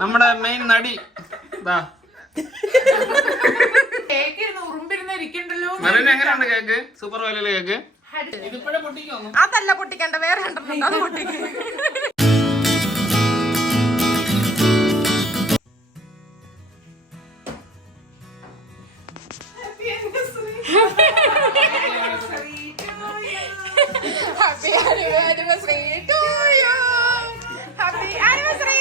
നമ്മുടെ മെയിൻ നടി. ദാ. കേക്ക്? എങ്ങനെയുണ്ട് സൂപ്പർ വാലിയിലെ കേക്ക്? അതല്ല പൊട്ടിക്കണ്ട വേറെ രണ്ടെണ്ണം അത് പൊട്ടിക്ക്. Happy anniversary to you happy anniversary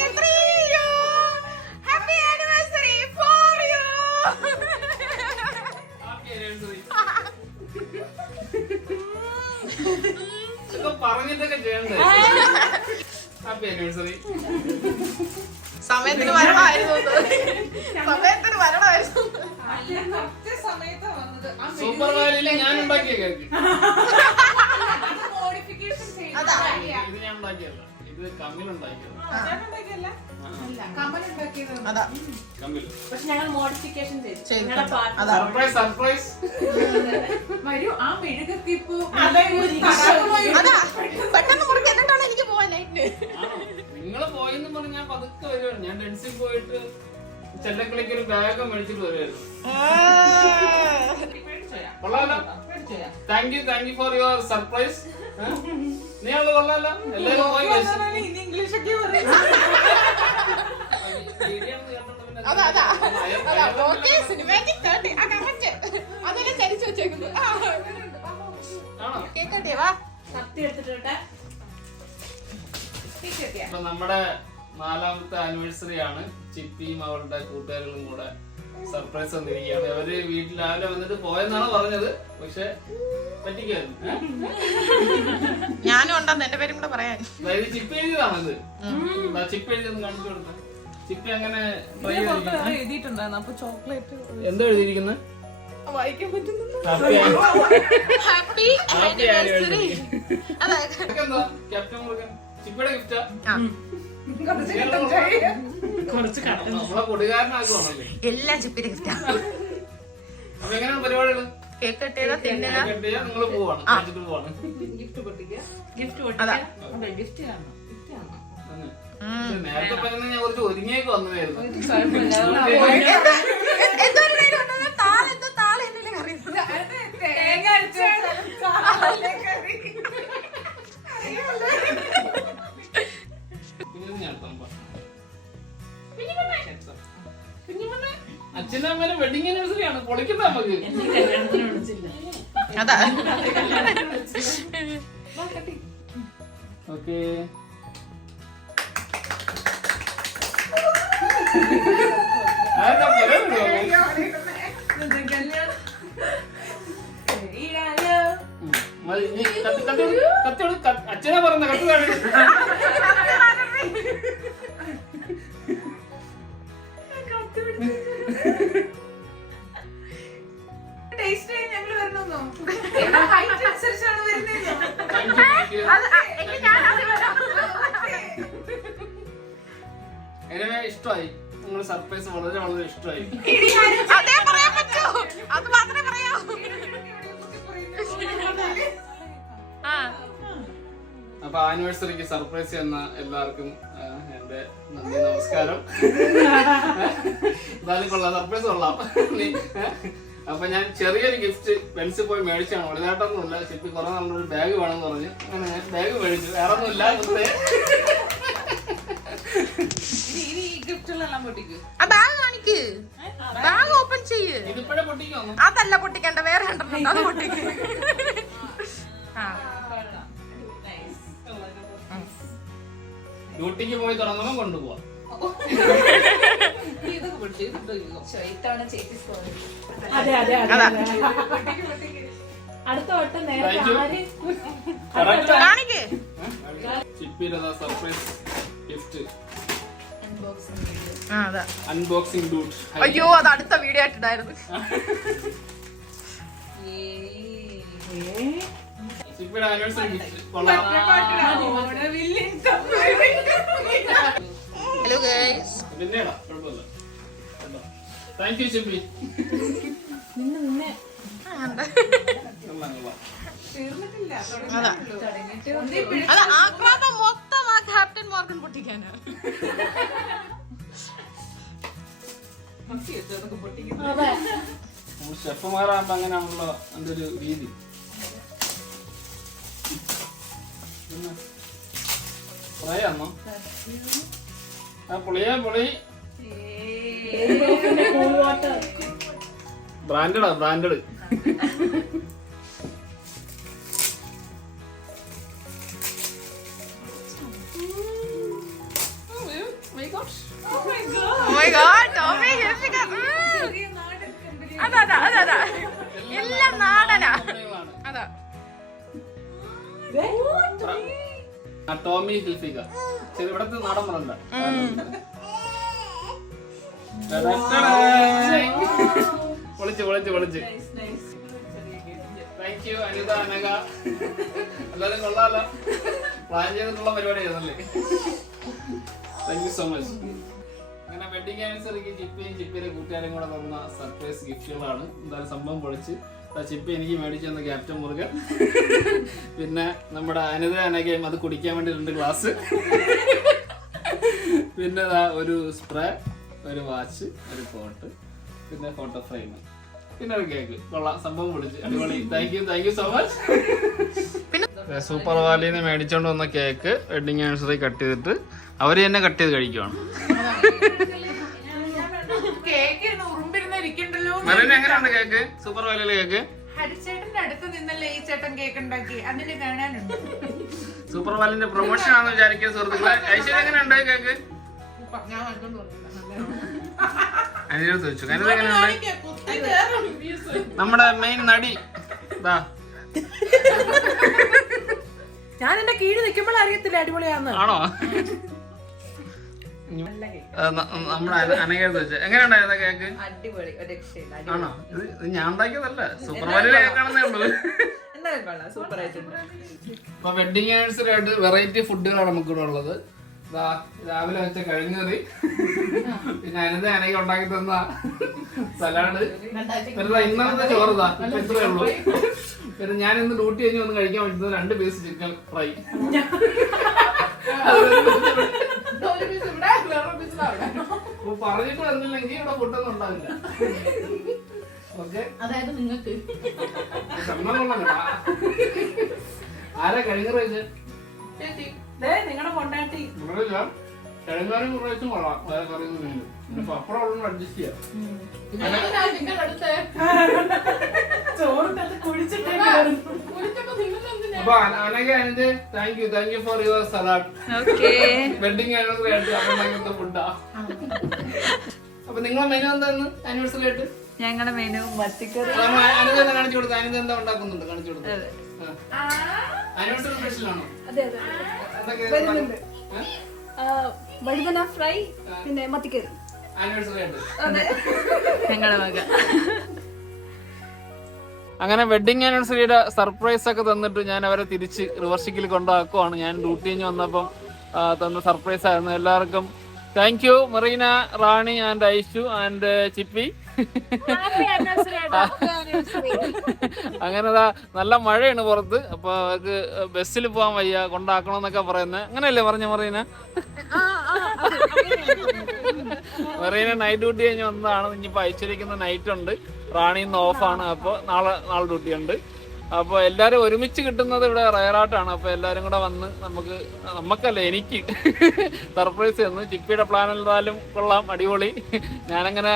പറഞ്ഞിട്ടൊക്കെ ചെയ്യണ്ടേ? ഹാപ്പി ആനിവേഴ്സറി സമയത്തിന് വരണമായിരുന്നു സമയത്തിന് വരണമായിരുന്നു സമയത്ത് വന്നത്. ആ സൂപ്പർ വാലിയിൽ ഞാൻ ഉണ്ടാക്കിയ കേക്ക്. ഇത് ഞാൻ ഉണ്ടാക്കിയല്ല ഇത് കമ്മിൽ ഉണ്ടാക്കിയത് കമൽ ഉണ്ടാക്കിയത് അതാ. പക്ഷെ ഞങ്ങൾ മോഡിഫിക്കേഷൻ സർപ്രൈസ് സർപ്രൈസ് വരൂ ആ മെഴുകത്തിപ്പൂ അതാ പെട്ടെന്ന് മുറിക്ക് എന്നിട്ടാണ് എനിക്ക് പോവാനായിട്ട്? നിങ്ങൾ പോയെന്ന് പറഞ്ഞ് ഞാൻ പതുക്കെ വരുവാണ് ഞാൻ ഡെൻസിൽ പോയിട്ട് ചെല്ലക്കിളിക്ക് ഒരു ബാഗ് മേടിച്ചിട്ട് വരുമായിരുന്നു thank you thank you for your surprise നീ അത് കൊള്ളാലോ. എല്ലാവരും ഇംഗ്ലീഷൊക്കെ അതാ അതാ. അതാ ഓക്കെ സിനിമാറ്റിക് തേർട്ടി ആ കറക്റ്റ് അതെല്ലാം ചരിച്ചു വെച്ചേക്കുന്നു കേക്കട്ടെ വാ. കത്തി എടുത്തിട്ടുണ്ട് നമ്മുടെ നാലാമത്തെ ആനിവേഴ്സറി ആണ്. ചിപ്പിയും അവളുടെ കൂട്ടുകാരികളും കൂടെ സർപ്രൈസ് വന്നിരിക്കുകയാണ്. അവർ വീട്ടിൽ രാവിലെ വന്നിട്ട് പോയെന്നാണ് പറഞ്ഞത്? പക്ഷെ? ഞാനും ഉണ്ടെന്ന് എന്റെ പേരും കൂടെ പറയാൻ. അതായത് ചിപ്പി എഴുതിയതാണത് ചിപ്പ് ചിപ്പി എഴുതിയൊന്ന് കാണിച്ചു കൊടുത്ത. ചിപ്പി എങ്ങനെ. എഴുതിയിട്ടുണ്ടായിരുന്നു. അപ്പൊ ചോക്ലേറ്റ് എന്താ എഴുതിയിരിക്കുന്നത് വായിക്കാൻ പറ്റുന്നു എല്ലാം ചിപ്പിന്റെ ഗിഫ്റ്റാ പരിപാടികൾ? കേക്ക് കട്ടിയതാ തിന്നുക ഗിഫ്റ്റ് പൊട്ടിക്കുക ഗിഫ്റ്റ് അതാ. അതെ ഗിഫ്റ്റ് കാണണം. നേരത്തെ പറയുന്നത് ഞാൻ കുറച്ച് ഒരുങ്ങിയൊക്കെ വന്നതായിരുന്നു. അച്ഛനും അമ്മേനും വെഡിങ് ആനിവേഴ്സറി ആണ്. പൊളിക്കുന്ന നമുക്ക്. അതാ. ഓക്കെ അച്ഛനെ പറഞ്ഞ കത്ത് ആനിവേഴ്സറിക്ക് സർപ്രൈസ് ചെയ്യുന്ന എല്ലാവർക്കും എന്റെ നന്ദി നമസ്കാരം. എന്തായാലും കൊള്ളാം സർപ്രൈസ് കൊള്ളാം? അപ്പൊ ഞാൻ ചെറിയൊരു ഗിഫ്റ്റ് പെൻസിൽ പോയി മേടിച്ചാണ്. വലുതായിട്ടൊന്നുമില്ല ചിപ്പി കുറെ നമ്മളൊരു ബാഗ് വേണമെന്ന് പറഞ്ഞു. അങ്ങനെ ഞാൻ ബാഗ് മേടിച്ചു. വേറെ ഒന്നുമില്ല ബാഗ് ഓപ്പൺ ചെയ്യ്. അതല്ല പൊട്ടിക്കണ്ട വേറെ രണ്ടെണ്ണം അത് പൊട്ടിക്ക്. ഡ്യൂട്ടിക്ക് പോയി തുടങ്ങുമ്പോൾ കൊണ്ടുപോവാ. ഇത്തവണ ചേച്ചി അതെ അതെ അതെ അടുത്ത വട്ടം നേരെ. ആര്. സർപ്രൈസ് ഗിഫ്റ്റ് അൺബോക്സിംഗ് ഡൂട്ട് അയ്യോ അത് അടുത്ത വീഡിയോ ആയിട്ടിടായിരുന്നു ആനിവേഴ്സറി ഗിഫ്റ്റ് കൊള്ളാം ഹലോ ഗൈസ് പിന്നെടാ കുഴപ്പമില്ല താങ്ക് യു ചിപ്പി ആക്രാന്തം മൊത്തം ആ ക്യാപ്റ്റൻ മോർഗൻ അങ്ങനെയാണല്ലോ എന്റെ ഒരു രീതി. ഫ്രൈ ആണോ ആ പുളിയാ പുളി. ബ്രാൻഡഡാ ബ്രാൻഡഡ്. ടോമി ഹിൽഫിക ഇവിടത്തെ നാടൻ പൊളിച്ച് പൊളിച്ച് പൊളിച്ച്. പ്ലാൻ ചെയ്തിട്ടുള്ള സോ മച്ച് അങ്ങനെ വെഡിങ് ആനിവേഴ്സറിക്ക് ജിപ്പിയും ജിപ്പിയുടെ കൂട്ടുകാരും കൂടെ തന്ന സർപ്രൈസ് ഗിഫ്റ്റുകളാണ് എന്തായാലും സംഭവം പൊളിച്ച്. ചിപ്പി എനിക്ക് മേടിച്ചു തന്ന ക്യാപ്റ്റൻ മുറുകൻ. പിന്നെ നമ്മുടെ അനിത അനകയും അത് കുടിക്കാൻ വേണ്ടി രണ്ട് ഗ്ലാസ് പിന്നെ ദാ ഒരു സ്പ്രേ ഒരു വാച്ച് ഒരു ഫോട്ട് പിന്നെ ഫോട്ടോ ഫ്രെയിം പിന്നെ ഒരു കേക്ക് കൊള്ളാം. സംഭവം പിടിച്ച് അടിപൊളി. Thank you thank you so much super വാലിന്ന് മേടിച്ചോണ്ട് വന്ന കേക്ക് വെഡിങ് ആനിവേഴ്സറി കട്ട് ചെയ്തിട്ട് അവർ തന്നെ കട്ട് ചെയ്ത് കഴിക്കുവാണ്. കേക്ക് മെറിന് എങ്ങനെയുണ്ട് കേക്ക് സൂപ്പർ വാലിയിലെ കേക്ക് ഹരിച്ചേട്ടന്റെ അടുത്ത് നിന്നല്ലേ ഈ ചേട്ടൻ കേക്ക് ഉണ്ടാക്കി? അതിന് കാണാനുണ്ട്. സൂപ്പർ വാലിന്റെ പ്രൊമോഷൻ ആണെന്ന് വിചാരിക്കുന്ന സുഹൃത്തുക്കളെ. ഐശ്വര്യ എങ്ങനെയുണ്ട് കേക്ക് ഞാൻ കണ്ടു തോന്നുന്നു അനിയോട് ചോദിച്ചു. അനിത എങ്ങനെയുണ്ട്. നമ്മുടെ മെയിൻ നടി. ദാ. ഞാൻ എന്റെ കീഴ് നിൽക്കുമ്പോൾ അറിയത്തില്ല അടിപൊളിയാന്ന്? ആണോ? നമ്മുടെ അനകേത് വെച്ച് എങ്ങനെയുണ്ടായിരുന്നു കേക്ക്? അടിപൊളി ഒരു രക്ഷയില്ല ആണോ? ഇത് ഇത് ഞാൻ ഉണ്ടാക്കിയതല്ല. സൂപ്പർ വാലിയിലെ കേക്കാണെന്നേ ഉള്ളൂ. എന്തായാലും സൂപ്പർ ആയിട്ടുണ്ട് അപ്പൊ വെഡിങ് ആനിവേഴ്സറി ആയിട്ട് വെറൈറ്റി ഫുഡുകളാണ് നമുക്ക് ഇവിടെ ഉള്ളത്. ദാ രാവിലെ വെച്ച കഴിഞ്ഞറി പിന്നെ അനന്ത അനക്ക് ഉണ്ടാക്കി തന്ന സലാഡ്. പിന്നെ ഇന്നത്തെ ഇന്നലത്തെ ചോറ് ദാ ഇപ്പൊ ഇത്രേ ഉള്ളൂ. പിന്നെ ഞാൻ ഇന്ന് ഡ്യൂട്ടി കഴിഞ്ഞ് വന്ന് കഴിക്കാൻ പറ്റുന്നത് രണ്ട് പീസ് ചിക്കൻ ഫ്രൈ ഒരു piece ഇവിടെ, വേറൊരു piece അവിടെ. അപ്പൊ പറഞ്ഞിട്ട് വരുന്നില്ലെങ്കിൽ ഇവിടെ ഫുഡൊന്നും ഉണ്ടാവില്ല. ഓക്കെ? അതായത് നിങ്ങൾക്ക്. ആരാ കഴിഞ്ഞ പ്രാവശ്യം ചേച്ചി ദേ നിങ്ങളുടെ കൊണ്ടാട്ടി നമ്മളില്ല കഴിഞ്ഞാലും പ്രാവശ്യം കൊള്ളാം. വേറെ കറിയൊന്നും ഇല്ല പിന്നെ പപ്പടം ഉള്ളതുകൊണ്ട് അഡ്ജസ്റ്റ് ചെയ്യാം. ചോറിട്ട് കുഴിച്ചിട്ടേ അപ്പൊ അന- Anagha Anuj thank you thank you for your salad okay wedding anniversary ആയിട്ട് അവരുണ്ടാക്കുന്ന ഫുഡാ അപ്പൊ നിങ്ങളെ മെനു എന്താന്ന് ആനിവേഴ്സറി ആയിട്ട്? ഞങ്ങളുടെ മെനു മത്തിക്കറി. എന്താ കാണിച്ചു കൊടുത്ത? അനുജ എന്താ ഉണ്ടാക്കുന്നുണ്ട്? കാണിച്ചു കൊടുത്ത. ആനിവേഴ്സറി സ്പെഷ്യൽ ആണോ? അതെ അതെ വഴുതന ഫ്രൈ പിന്നെ മത്തിക്കറി. ആനിവേഴ്സറി ആയിട്ട്. ഞങ്ങളുടെ മക അങ്ങനെ വെഡിങ് ആനിവേഴ്സറിയുടെ സർപ്രൈസ് ഒക്കെ തന്നിട്ട് ഞാൻ അവരെ തിരിച്ച് റിവർഷിക്കിൽ കൊണ്ടാക്കുവാണ് ഞാൻ ഡ്യൂട്ടി കഴിഞ്ഞ് വന്നപ്പം തന്ന സർപ്രൈസ് ആയിരുന്നു. എല്ലാവർക്കും thank you Merina Rani and Aishu and Chippi. അങ്ങനെ നല്ല മഴയാണ് പുറത്ത്. അപ്പൊ അവർക്ക് ബസ്സിൽ പോകാൻ വയ്യ കൊണ്ടാക്കണമെന്നൊക്കെ പറയുന്നത് അങ്ങനെയല്ലേ പറഞ്ഞ മെറീന? മെറീന നൈറ്റ് ഡ്യൂട്ടി കഴിഞ്ഞ് വന്നതാണ്. ഇനിയിപ്പോ അയച്ചിരിക്കുന്ന നൈറ്റ് ഉണ്ട്. റാണി ഇന്ന് ഓഫാണ്. അപ്പോൾ നാളെ നാളെ ഡ്യൂട്ടി ഉണ്ട്. അപ്പോൾ എല്ലാവരും ഒരുമിച്ച് കിട്ടുന്നത് ഇവിടെ റയറായിട്ടാണ് അപ്പോൾ എല്ലാവരും കൂടെ വന്ന് നമുക്ക് നമുക്കല്ല എനിക്ക് സർപ്രൈസ് തന്നു. ചിപ്പിയുടെ പ്ലാൻ എന്തായാലും കൊള്ളാം. അടിപൊളി. ഞാനങ്ങനെ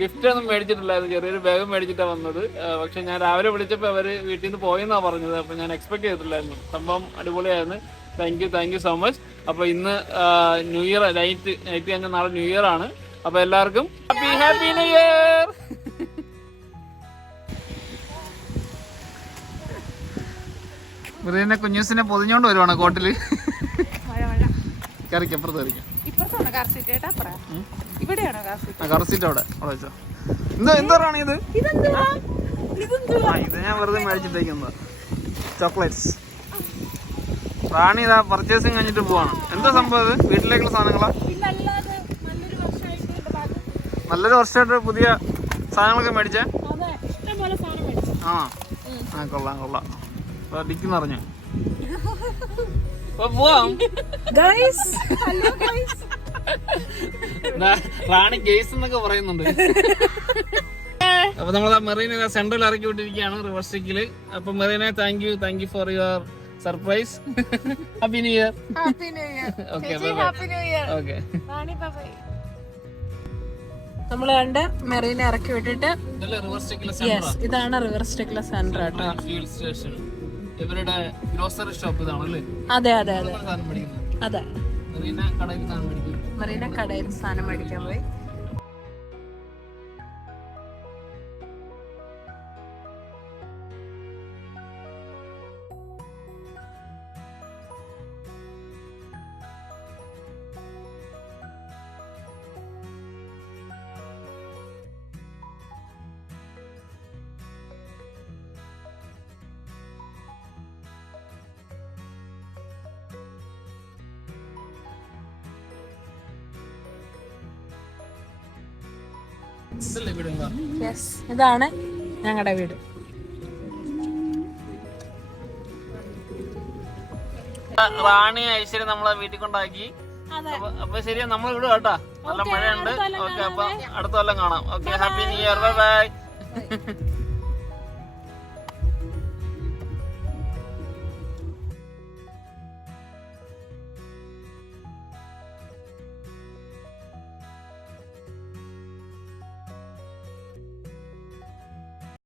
ഗിഫ്റ്റ് ഒന്നും മേടിച്ചിട്ടില്ലായിരുന്നു ചെറിയൊരു ബാഗ് മേടിച്ചിട്ടാണ് വന്നത്. പക്ഷെ ഞാൻ രാവിലെ വിളിച്ചപ്പോൾ അവർ വീട്ടിൽ നിന്ന് പോയെന്നാണ് പറഞ്ഞത്. അപ്പോൾ ഞാൻ എക്സ്പെക്ട് ചെയ്തിട്ടില്ലായിരുന്നു. സംഭവം അടിപൊളിയായിരുന്നു. Thank you thank you so much അപ്പോൾ ഇന്ന് ന്യൂ ഇയർ നൈറ്റ് നൈറ്റ് കഴിഞ്ഞ നാളെ ന്യൂ ഇയർ ആണ്. അപ്പോൾ എല്ലാവർക്കും ഹാപ്പി ഹാപ്പി ന്യൂ ഇയർ മൃതിനെ കുഞ്ഞൂസിനെ പൊതിഞ്ഞോണ്ട് വരുവാണ് കോട്ടിൽ. കറിക്ക് അപ്പുറത്ത് കറിക്കാം ഇപ്പുറത്താണോ കാർ സീറ്റ് കറി അവിടെ അവിടെ വെച്ചോ. എന്തോ ഇത്? ഇത് ഞാൻ വെറുതെ മേടിച്ചിട്ടേക്കുന്നത്. ചോക്ലേറ്റ്സ് റാണി ഇതാ പർച്ചേസിങ് കഴിഞ്ഞിട്ട് പോവാണ്. എന്താ സംഭവം ഇത്? വീട്ടിലേക്കുള്ള സാധനങ്ങളാ? നല്ലൊരു വർഷമായിട്ട് പുതിയ സാധനങ്ങളൊക്കെ മേടിച്ചേ? ആ. ആ കൊള്ളാം കൊള്ളാം. ഡിക്ക് നിറഞ്ഞു. അപ്പൊ പോവാം. ഗൈസ് ഹലോ ഗൈസ് റാണി എന്നൊക്കെ പറയുന്നുണ്ട്. അപ്പൊ നമ്മൾ മെറീനെ സെൻട്രൽ ഇറക്കി വിട്ടിരിക്കുകയാണ് റിവേഴ്സിക്കിൽ അപ്പൊ മെറീനെ thank you thank you for your surprise happy new year happy new year okay happy new year okay Rani bye നമ്മൾ കണ്ട് മെറീനെ ഇറക്കി വിട്ടിട്ട് ഇതാണ് റിവർ സ്റ്റേക്കിലെ സെന്റർ കേട്ടോ സ്റ്റേഷൻ ഇവരുടെ ഗ്രോസറി ഷോപ്പ് ഇതാണല്ലേ? അതെ അതെ അതെ അതെ. മറീന കടയിൽ സാധനം മേടിക്കാൻ പോയി. ഇതാണ് ഞങ്ങളുടെ വീട്. റാണി ഐശ്വര്യ നമ്മളെ വീട്ടിൽ കൊണ്ടാക്കി. അപ്പൊ- ശരിയാ നമ്മൾ ഇവിടെ കേട്ടാ. നല്ല മഴയുണ്ട്. ഓക്കെ അപ്പൊ അടുത്ത കൊല്ലം കാണാം. Okay happy new year bye bye